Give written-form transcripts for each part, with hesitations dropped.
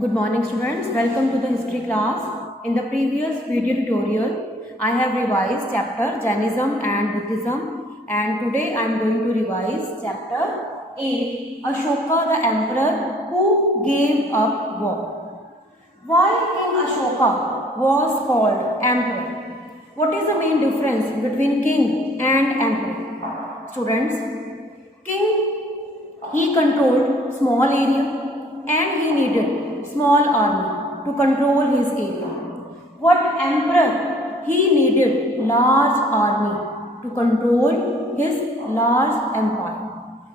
Good morning students, welcome to the history class. In the previous video tutorial, I have revised chapter Jainism and Buddhism, and today I am going to revise chapter 8, Ashoka the emperor who gave up war. Why King Ashoka was called emperor? What is the main difference between king and emperor? Students, king, he controlled small area and he needed small army to control his area. What emperor? He needed large army to control his large empire.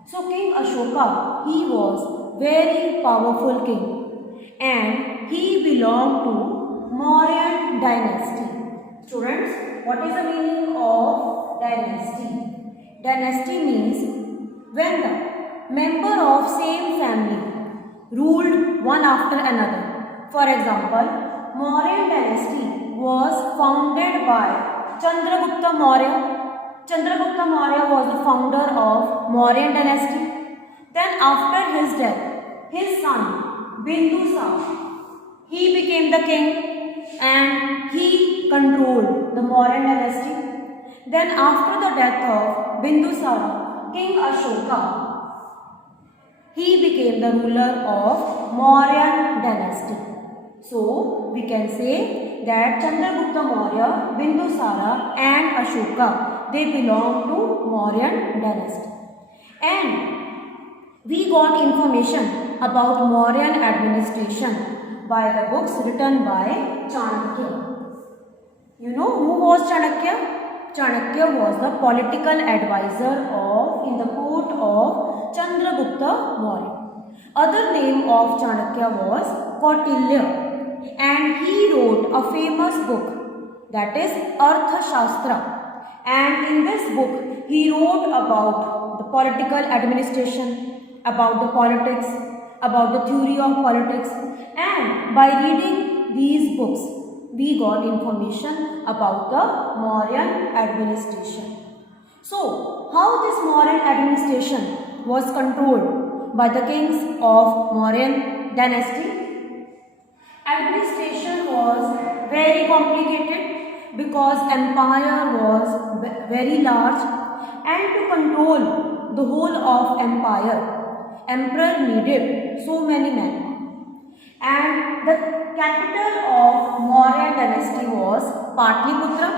So King Ashoka, he was very powerful king and he belonged to Mauryan dynasty. Students, what is the meaning of dynasty? Dynasty means when the member of same family ruled one after another. For example, Mauryan dynasty was founded by Chandragupta Maurya. Chandragupta Maurya was the founder of Mauryan dynasty. Then after his death, his son Bindusar, he became the king and he controlled the Mauryan dynasty. Then after the death of Bindusara, King Ashoka, he became the ruler of Mauryan dynasty. So, we can say that Chandragupta Maurya, Bindusara and Ashoka, they belong to Mauryan dynasty. And we got information about Mauryan administration by the books written by Chanakya. You know who was Chanakya? Chanakya was the political advisor in the court of Chandragupta Maurya. Other name of Chanakya was Kautilya, and he wrote a famous book, that is Arthashastra. And in this book he wrote about the political administration, about the politics, about the theory of politics, and by reading these books we got information about the Mauryan administration. So, how this Mauryan administration was controlled by the kings of Mauryan dynasty? Administration was very complicated because empire was very large, and to control the whole of empire, emperor needed so many men. And the capital of Maurya dynasty was Patliputra.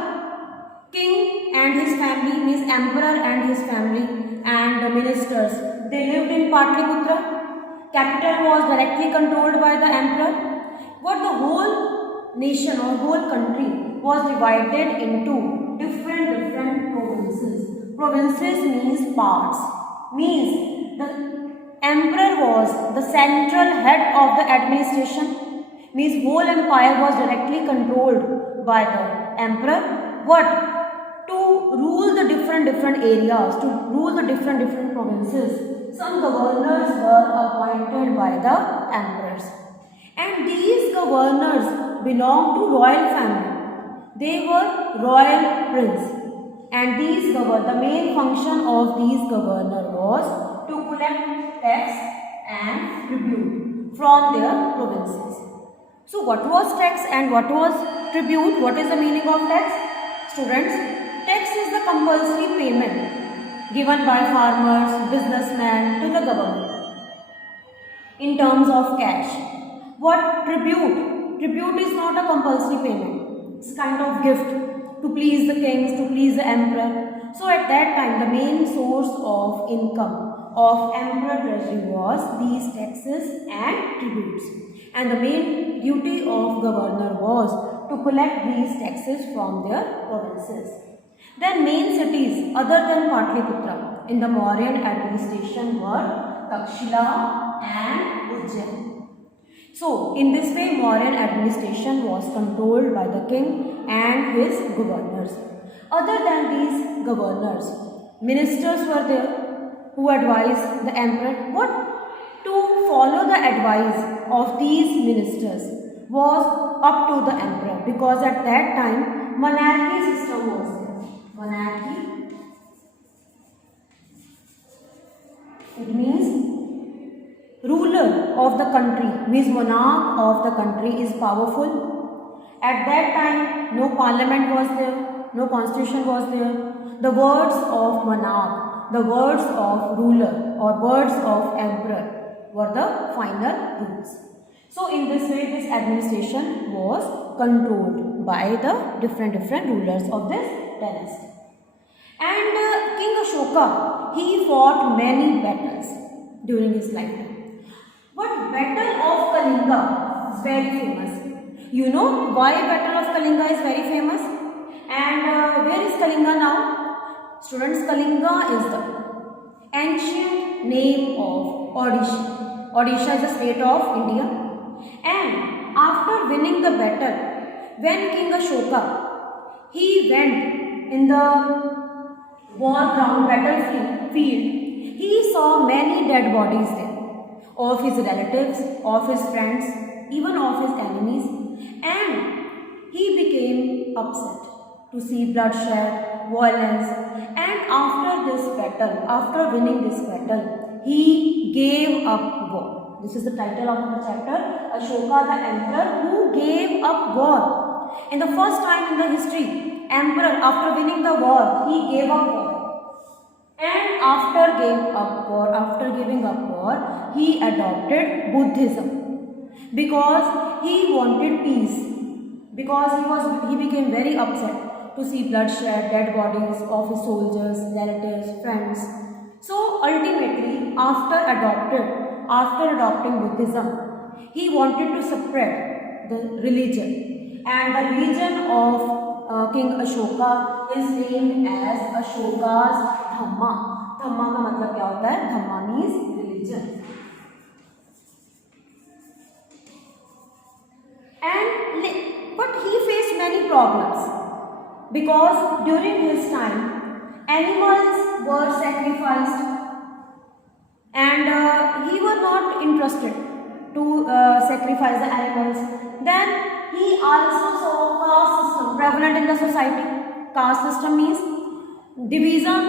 King and his family, means emperor and his family and the ministers, they lived in Patliputra. Capital was directly controlled by the emperor. But the whole nation or whole country was divided into different provinces. Provinces means parts. Means the emperor was the central head of the administration. Means whole empire was directly controlled by the emperor. But to rule the different areas, to rule the different provinces, some governors were appointed by the emperors. And these governors belonged to royal family. They were royal prince. And the main function of these governors was to collect tax and tribute from their provinces. So what was tax and what was tribute? What is the meaning of tax? Students, tax is the compulsory payment given by farmers, businessmen to the government in terms of cash. What tribute? Tribute is not a compulsory payment. It's kind of gift to please the kings, to please the emperor. So at that time, the main source of income of emperor treasury was these taxes and tributes. And the main duty of governor was to collect these taxes from their provinces. Then main cities other than Patliputra in the Mauryan administration were Takshila and Ujjain. So, in this way, Mauryan administration was controlled by the king and his governors. Other than these governors, ministers were there who advised the emperor. What to follow the advice of these ministers was up to the emperor, because at that time monarchy system was there. Monarchy, it means ruler of the country, means monarch of the country, is powerful. At that time, no parliament was there, no constitution was there. The words of monarch, the words of ruler or words of emperor were the final rules. So in this way, this administration was controlled by the different rulers of this dynasty. And King Ashoka, he fought many battles during his lifetime. But Battle of Kalinga is very famous. You know why Battle of Kalinga is very famous? And where is Kalinga now? Students, Kalinga is the ancient name of Odisha. Odisha is a state of India. And after winning the battle, when King Ashoka, he went in the war ground battlefield, he saw many dead bodies there, of his relatives, of his friends, even of his enemies, and he became upset to see bloodshed, violence, and after this battle, after winning this battle, he gave up war. This is the title of the chapter, Ashoka the Emperor who gave up war. In the first time in the history, Emperor, after winning the war, he gave up war. And after giving up war, he adopted Buddhism because he wanted peace. Because he became very upset to see bloodshed, dead bodies of his soldiers, relatives, friends. So ultimately, after adopting Buddhism, he wanted to spread the religion, and the religion of King Ashoka is named as Ashoka's Dhamma. Dhamma का मतलब क्या होता है? Dhamma means religion. But he faced many problems because during his time animals were sacrificed, and he was not interested to sacrifice the animals. Then he also saw caste system prevalent in the society. Caste system means division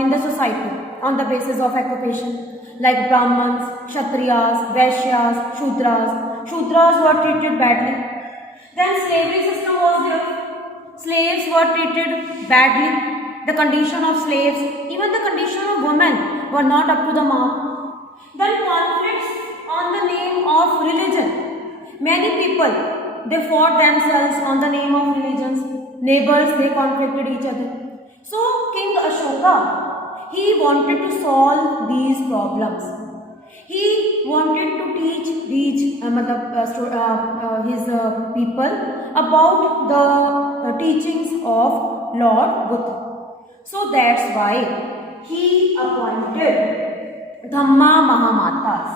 in the society on the basis of occupation, like Brahmins, Kshatriyas, Vaishyas, Shudras. Shudras were treated badly. Then slavery system was there. Slaves were treated badly. The condition of slaves, even the condition of women, were not up to the mark. Then conflicts on the name of religion. Many people, they fought themselves on the name of religions. Neighbors, they conflicted each other. So King Ashoka, he wanted to solve these problems. He wanted to teach his people about the teachings of Lord Buddha. So that's why he appointed Dhamma Mahamatas.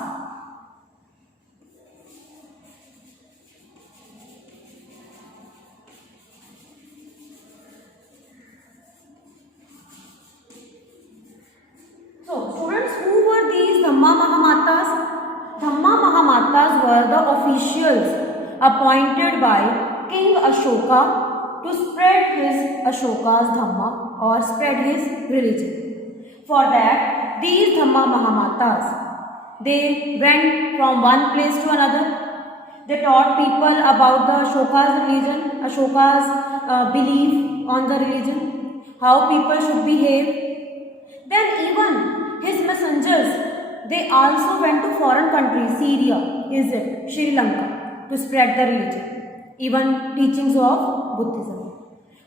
So, students, who were these Dhamma Mahamatas? Dhamma Mahamatas were the officials appointed by King Ashoka to spread his Ashoka's Dhamma or spread his religion. For that, these Dhamma Mahamatas, they went from one place to another. They taught people about the Ashoka's religion, Ashoka's belief on the religion, how people should behave. Then even his messengers, they also went to foreign countries, Syria, Egypt, Sri Lanka, to spread the religion, even teachings of Buddhism.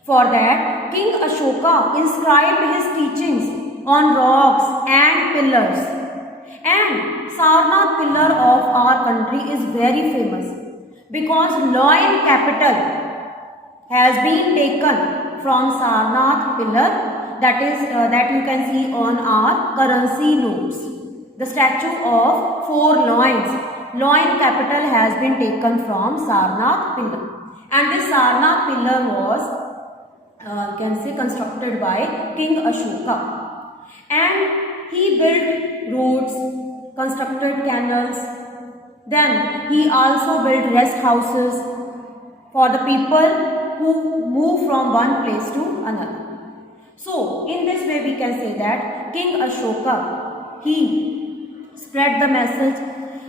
For that, King Ashoka inscribed his teachings on rocks and pillars. And Sarnath pillar of our country is very famous because Loin capital has been taken from Sarnath pillar, that you can see on our currency notes. The statue of 4 loins. Loin capital has been taken from Sarnath pillar, and this Sarnath pillar was can say constructed by King Ashoka, and he built roads, constructed canals. Then he also built rest houses for the people who move from one place to another. So, in this way we can say that King Ashoka, he spread the message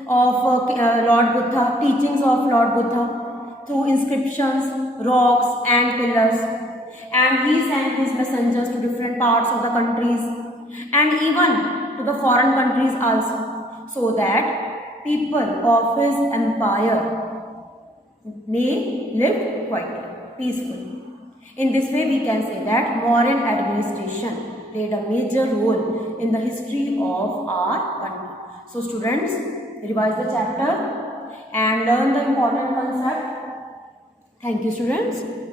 of Lord Buddha, teachings of Lord Buddha through inscriptions, rocks and pillars. And he sent his messengers to different parts of the countries and even to the foreign countries also, so that people of his empire may live quietly, peacefully. In this way, we can say that Mauryan administration played a major role in the history of our country. So students, revise the chapter and learn the important concept. Thank you students.